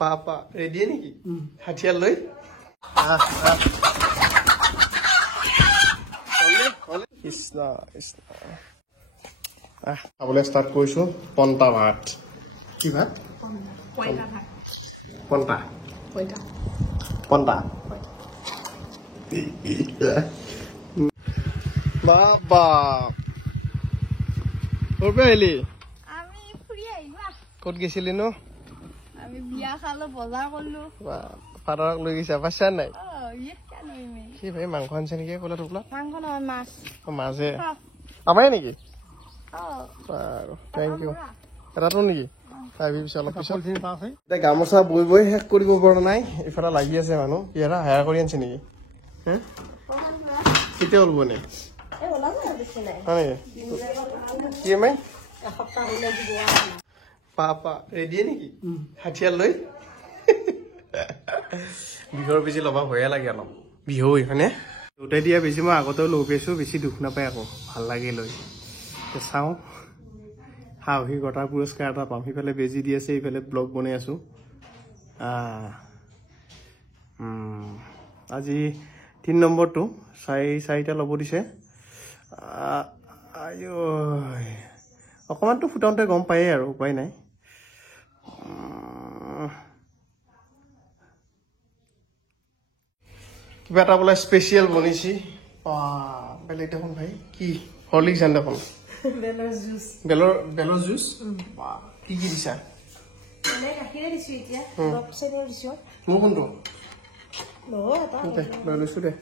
papa ready নেকি হাতিয়াৰ লৈ কৃষ্ণ কৃষ্ণ খাবলৈ ষ্টাৰ্ট কৰিছো পন্তা ভাত কি ভাত পন্তা পন্তা বাবা ক'ৰ পৰা আহিলি আমি ফুৰি আহিবা ক'ত গৈছিলি নো আমি বিয়া খালো বজাৰ কৰিলো ফাদাৰক লৈ গৈছা পাইছা নাই কি ভাই মাংস আনিছে নেকি ক'লা টোপলা মাংস নহয় মাছ মাছে আমাৰে নেকি বাৰু থেংক ইউ এটাতো নেকি খাবি পিছত অলপ পিছত এতিয়া গামোচা বৈ বৈ শেষ কৰিব পৰা নাই ইফালে লাগি আছে মানুহ কি এটা হায়াৰ কৰি আনিছে নেকি কেতিয়া ওলব নে কি মাই পাপা ৰেডি নেকি হাতিয়াৰ লৈ বিহুৰ বেছি ল'বা ভয়ে লাগে অলপ বিহু হয়নে দুটাই দিয়া বেছি মই আগতেও লগ পাইছোঁ বেছি দুখ নাপায় আকৌ ভাল লাগে লৈ চাওঁ সাহসী গটাৰ পুৰস্কাৰ এটা পাম সিফালে বেজি দি আছে ইফালে ব্লগ বনাই আছোঁ আজি 3 নম্বৰটো 4টা ল'ব দিছে অকণমানতো ফুটাওঁতে গম পায়েই আৰু উপায় নাই কিবা এটা বোলে স্পেচিয়েল বনিছি বেলেগ দেখোন ভাই কি হৰলিক্স আন দেখোন বেলৰ জুচ কি কি দিছা মোৰ কোনটো লৈ লৈছোঁ দে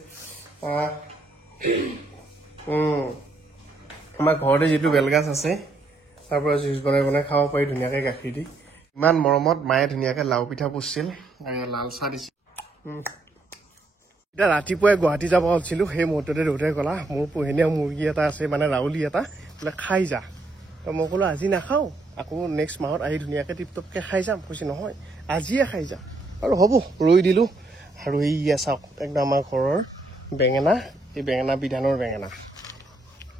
আমাৰ ঘৰতে যিটো বেলগাছ আছে তাৰ পৰা জুচ বনাই বনাই খাব পাৰি ধুনীয়াকৈ গাখীৰ দি ইমান মৰমত মায়ে ধুনীয়াকৈ লাও পিঠা পুচিছিল আৰু লাল চাহ দিছিল এতিয়া ৰাতিপুৱাই গুৱাহাটী যাব ওলাইছিলোঁ সেই মুহূৰ্ততে দেউতাই ক'লা মোৰ পোহনীয়া মুৰ্গী এটা আছে মানে ৰাউলী এটা বোলে খাই যা তো মই ক'লোঁ আজি নাখাওঁ আকৌ নেক্সট মাহত আহি ধুনীয়াকৈ টিপটপকৈ খাই যাম কৈছে নহয় আজিয়ে খাই যাম আৰু হ'ব ৰৈ দিলোঁ আৰু এইয়া চাওক একদম আমাৰ ঘৰৰ বেঙেনা এই বেঙেনা বিধানৰ বেঙেনা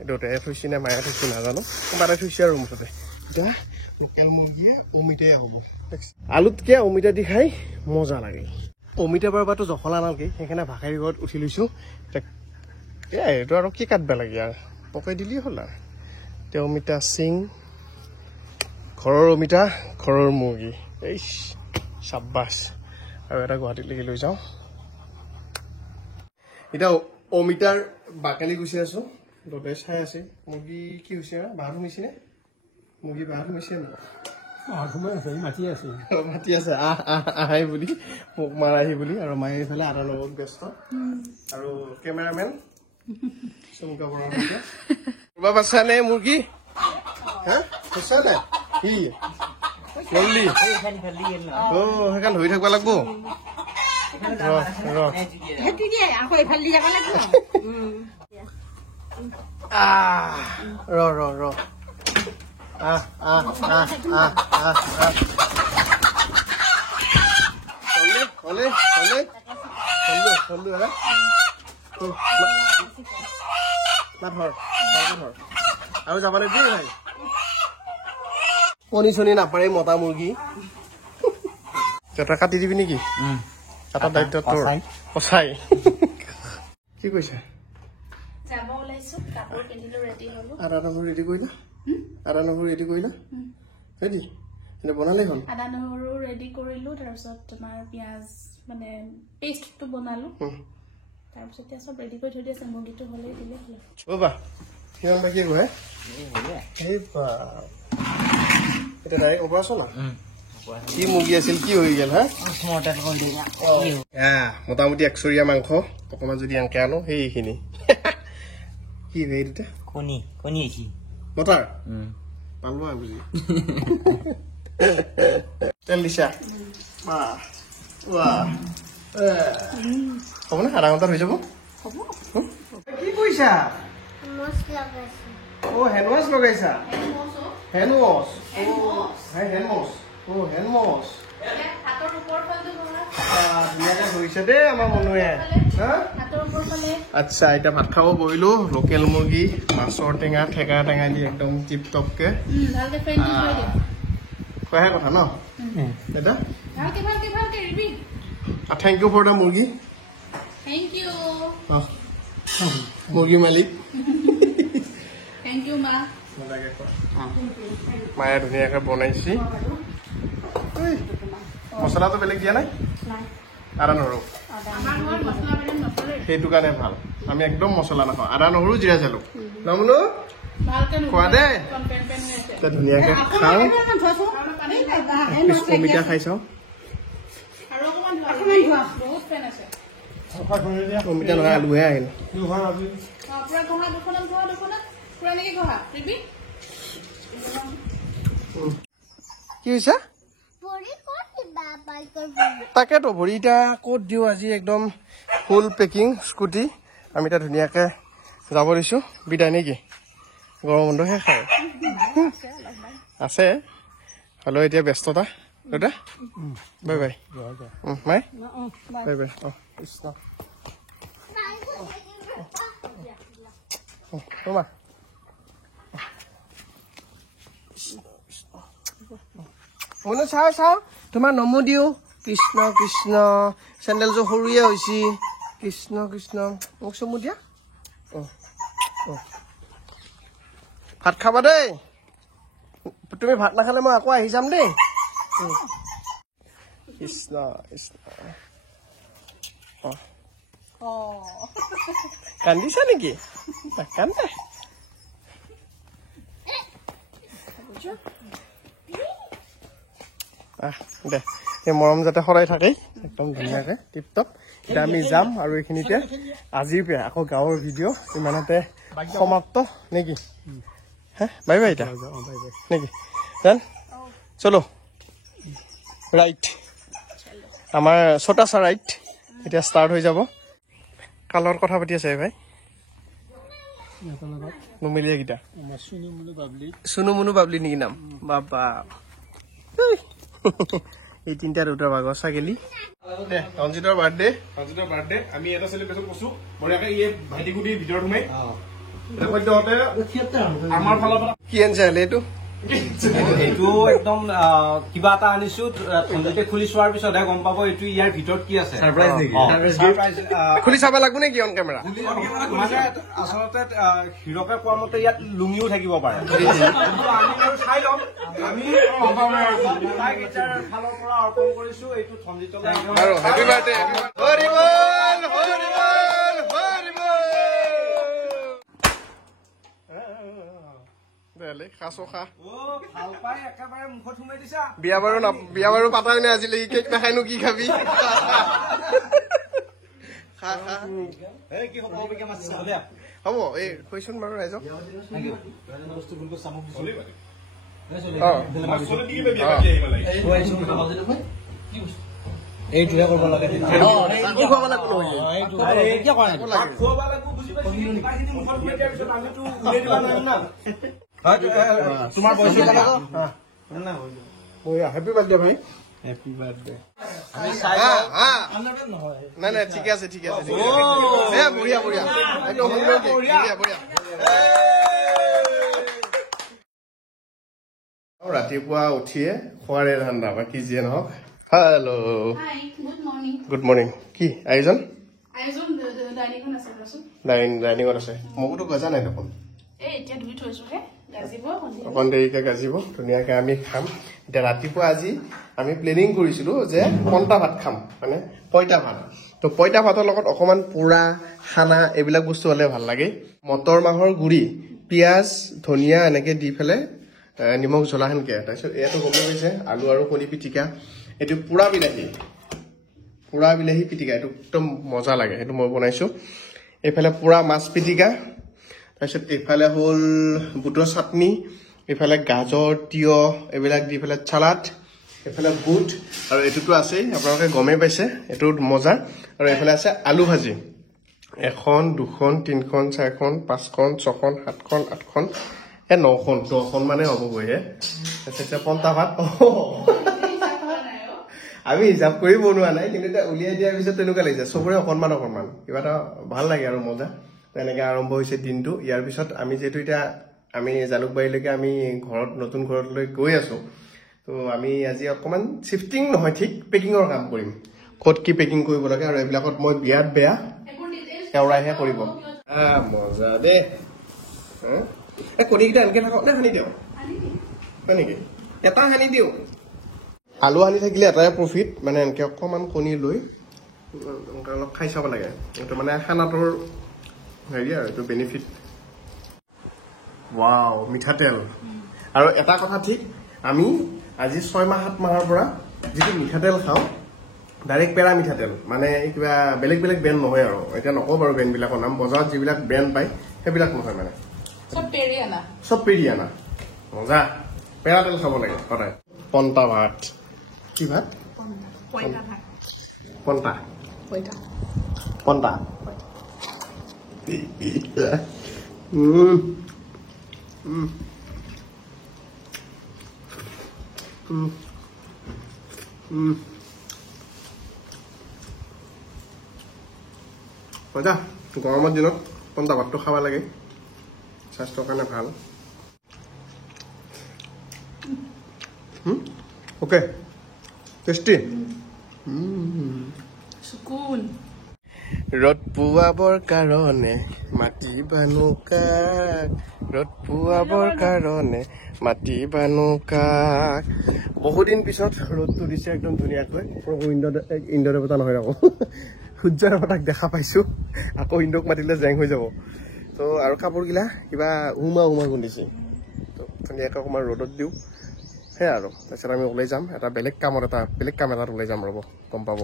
দেউতাই থৈছে নে মায়ে থৈছে নাজানো কোনোবা এটা থৈছে আৰু মুঠতে এতিয়া লোকেল মুৰ্গীয়ে অমিতাই হ'ব আলুতকৈ অমিতা দি খাই মজা লাগে অমিতা বাৰবাৰটো জখলা নালগে সেইকাৰণে ভাষাৰী ঘৰত উঠি লৈছোঁ এইটো আৰু কি কাটবা লাগে আৰু পকাই দিলেই হ'ল আৰু এতিয়া অমিতা চিং ঘৰৰ অমিতা ঘৰৰ মুৰ্গী এই চাব্বাছ আৰু এটা গুৱাহাটীলৈকে লৈ যাওঁ এতিয়া অমিতাৰ বাকলি গুচি আছোঁ দেউতাই চাই আছে মুৰ্গী কি হৈছে বাঁহ সোমাইছেনে মুৰ্গী বাঁহ সোমাইছে মাতি আছে আহে বুলি মোক মাৰাহি বুলি আৰু মায়ে এইফালে আদাৰ লগত ব্যস্ত আৰু কেমেৰামেন চমকা বৰাৰ সৈতে কৰবা পাইছা নে মুৰ্গী হা কৈছা নাই কি গলি সেইখন ধৰি থাকিব লাগিব ৰ আৰু যাব লাগিব ভাই কণী চনি নাপাৰে মতা মুৰ্গী তই কাটি দিবি নেকি কাটাৰ দায়িত্ব তোৰ সঁচাই কি কৈছা আদা নহৰু ৰেডি কৰিলা আদা নহৰু ৰেডি কৰিলা ৰেডি এনে বনালে হ'ল আদা নহৰু ৰেডি কৰিলো তাৰপিছত তোমাৰ পিঁয়াজ মানে পেষ্টটো বনালো তাৰপিছত এতিয়া চব ৰেডি কৰি থৈ দিছে মুৰ্গীটো হ'লেই দিলে হ'ল বাবা কিমান বাকী গৈ এই এতিয়া ডাইৰেক্ট অপাৰেশ্যন কি মুৰ্গী আছিল কি হৈ গেল হা মোটামুটি 1 চৰিয়া মাংস অকণমান যদি এনেকে আনো সেইখিনি কি ৰে দুটা কণী মটাৰ পালো বুজি তেল দিছা হ'ব নে আধা ঘণ্টাত হৈ যাব কি কৰিছা হেণ্ড ৱাছ লগাইছা হেণ্ড ৱাছ ধুনীয়াকে ধৰিছে দেই আমাৰ মনুহে আচ্ছা এতিয়া ভাত খাব বহিলো লোকেল মুৰ্গী মাছৰ টেঙা ঠেকা টেঙা দি একদম টিপ টপকে কোৱাহে কথা ন এটা ভালকে ৰিবি থেংক ইউ ফৰ দ্য মুৰ্গী থেংক ইউ মুৰ্গী মালিক থেংক ইউ মা মায়ে ধুনীয়াকৈ বনাইছে মছলাটো বেলেগ দিয়া নাই আদা নহৰু আমাৰ ঘৰত মছলা বেলেগ নচলে সেইটো কাৰণে ভাল আমি একদম মছলা নাখাওঁ আদা নহৰু জিৰা জালুক নমনো ভালকে খোৱা দে পেন হৈছে এতিয়া ধুনীয়াকৈ খাওঁ অমিতা খাই চাওঁ আৰু অকণমান ধোৱা বহুত পেন আছে অমিতা নহয় আলুহে আহিল পুৰা ঘঁহা দুখনত পুৰা নেকি ঘঁহা ৰিবি কি হৈছে তাকেতো ভৰিটা ক'ত দিওঁ আজি একদম ফুল পেকিং স্কুটি আমি এতিয়া ধুনীয়াকৈ যাব দিছোঁ বিদায় নেকি গৰম বন্ধহে খায় আছে হ'লেও এতিয়া ব্যস্ততা দাদা bye by my bye bye অঁ কৃষ্ণ তোমা মনে চাওঁ তোমাৰ নমো দিওঁ কৃষ্ণ কৃষ্ণ চেণ্ডেলযোৰ সৰুৱে হৈছে কৃষ্ণ কৃষ্ণ মোক চমু দিয়া ভাত খাবা দেই তুমি ভাত নাখালে মই আকৌ আহি যাম দেই কৃষ্ণ কৃষ্ণ কান্দিছা নেকি কান্দে দে এই মৰম যাতে সৰাই থাকেই একদম ধুনীয়াকৈ টিপটপ এতিয়া আমি যাম আৰু এইখিনিতে আজিৰ পৰা আকৌ গাঁৱৰ ভিডিঅ' ইমানতে সমাপ্ত নেকি হে বাই বাই এতিয়া নেকি জান চলো ৰাইট আমাৰ ছটাচা ৰাইট এতিয়া ষ্টাৰ্ট হৈ যাব কালৰ কথা পাতি আছে ভাই নুমিলিয়াকেইটা চুনু মুনু বাবলি নেকি নাম বাবা এই তিনিটা দুটা বাঘৰ ছাগলী ৰঞ্জিতৰ বাৰ্থডে আমি এটা চেলিব্ৰেশ্যন কৰিছো বঢ়িয়াকে এই ভাইটিকুটিৰ ভিতৰত সোমাই আমাৰ ফালৰ পৰা কি আনিছে এইটো এইটো একদম কিবা এটা আনিছো ধুনীয়াকে খুলি চোৱাৰ পিছতহে গম পাব এইটো ইয়াৰ ভিতৰত কি আছে খুলি চাব লাগিব নেকি অন কেমেৰা মানে আচলতে হিৰকে কোৱা মতে ইয়াত লুঙিও থাকিব পাৰে চাই লম আমি ফালৰ পৰা অৰ্পণ কৰিছো এইটো সঞ্জিতলৈ আৰু হেপী বাৰ্থডে হৰি বল হৰি বল হৰি বল বিয়া বাৰু পাতাই নাই আজিলৈকে কেক নাখাইনো কি খাবি হ'ব এই কৈছোন বাৰু ৰাইজক এইটোহে কৰিব লাগে তোমাৰ পইচা হেপী বাৰ্থডে ভাই হেপী বাৰ্থডে নাই নাই ঠিকে আছে ঠিকে আছে বঢ়িয়া বঢ়িয়া একদম বঢ়িয়া বঢ়িয়া ৰাতিপুৱা উঠিয়ে খোৱাৰে ধান্দা বাকী যিয়ে নহওক হেল্ল' গুড মৰ্ণিং কি আয়োজন ডাইনিঙত আছে মোকোতো গজা নাই দেখোন অকণ দেৰিকৈ গাজিব ধুনীয়াকৈ আমি খাম এতিয়া ৰাতিপুৱা আজি আমি প্লেনিং কৰিছিলোঁ যে পন্তা ভাত খাম মানে পঁইতা ভাত তো পঁইতা ভাতৰ লগত অকণমান পোৰা খানা এইবিলাক বস্তু হ'লে ভাল লাগে মটৰ মাহৰ গুড়ি পিঁয়াজ ধনিয়া এনেকৈ দি পেলাই নিমখ জ্বলা সেনেকৈ তাৰপিছত ইয়াতো গমে গৈছে আলু আৰু কণী পিটিকা এইটো পোৰা বিলাহী পিটিকা এইটো একদম মজা লাগে সেইটো মই বনাইছোঁ এইফালে পোৰা মাছ পিটিকা তাৰপিছত এইফালে হ'ল বুটৰ চাটনি এইফালে গাজৰ তিয়হ এইবিলাক দি পেলাই চালাড এইফালে বুট আৰু এইটোতো আছেই আপোনালোকে গমেই পাইছে এইটো মজা আৰু এইফালে আছে আলু ভাজি 1 2 3 4 5 6 7 8 9খন 10খন মানে হ'বগৈহে তাৰপিছত পন্তা ভাত আমি হিচাপ কৰি বনোৱা নাই কিন্তু এতিয়া উলিয়াই দিয়াৰ পিছত তেনেকুৱা লাগিছে চবৰে অকণমান কিবা এটা ভাল লাগে আৰু মজা তেনেকৈ আৰম্ভ হৈছে দিনটো ইয়াৰ পিছত আমি যিহেতু এতিয়া আমি জালুকবাৰীলৈকে আমি ঘৰত নতুন ঘৰলৈ গৈ আছোঁ তো আমি আজি অকণমান শ্বিফটিং নহয় ঠিক পেকিঙৰ কাম কৰিম ক'ত কি পেকিং কৰিব লাগে আৰু এইবিলাকত মই বিয়াত বেয়া এওৰাইহে কৰিব মজা দে কণীকেইটা এনেকৈ থাকক নে সানি দিওঁ হয় নেকি এটা সানি দিওঁ আলু সানি থাকিলে এটাই প্ৰফিট মানে এনেকৈ অকণমান কণী লৈ অলপ খাই চাব লাগে এইটো মানে খানাটোৰ হেৰি আৰু এইটো বেনিফিট ৱাও মিঠাতেল আৰু এটা কথা ঠিক আমি আজি 6 মাহ 7 মাহৰ পৰা যিটো মিঠাতেল খাওঁ ডাইৰেক্ট পেৰা মিঠাতেল মানে কিবা বেলেগ বেলেগ ব্ৰেণ্ড নহয় আৰু এতিয়া নকওঁ বাৰু ব্ৰেণ্ডবিলাকৰ নাম বজাৰত যিবিলাক ব্ৰেণ্ড পায় সেইবিলাক নহয় মানে চব পেৰি আনা মজা পেৰা তেল খাব লাগে সদায় পন্তা ভাত কি ভাত পন্তা পন্তা মজা গৰমৰ দিনত পন্তা ভাতটো খাব লাগে স্বাস্থ্যৰ কাৰণে ভাল ওকে টেষ্টি ৰ'দ পুৱাবৰ কাৰণে মাটি বানুকাক ৰ'দ পুৱাবৰ কাৰণে মাটি বানুকাক বহুদিন পিছত ৰ'দটো দিছে একদম ধুনীয়াকৈ প্ৰভু ইন্দ্ৰ দেৱতা নহয় আকৌ সূৰ্য দেৱতাক দেখা পাইছোঁ আকৌ ইন্দ্ৰক মাতিলে জেং হৈ যাব তো আৰু কাপোৰগিলা কিবা উমা গোন্ধিছে তো ধুনীয়াকৈ অকণমান ৰ'দত দিওঁ সেয়া আৰু তাৰপিছত আমি ওলাই যাম এটা বেলেগ কাম এটাত ওলাই যাম ৰ'ব গম পাব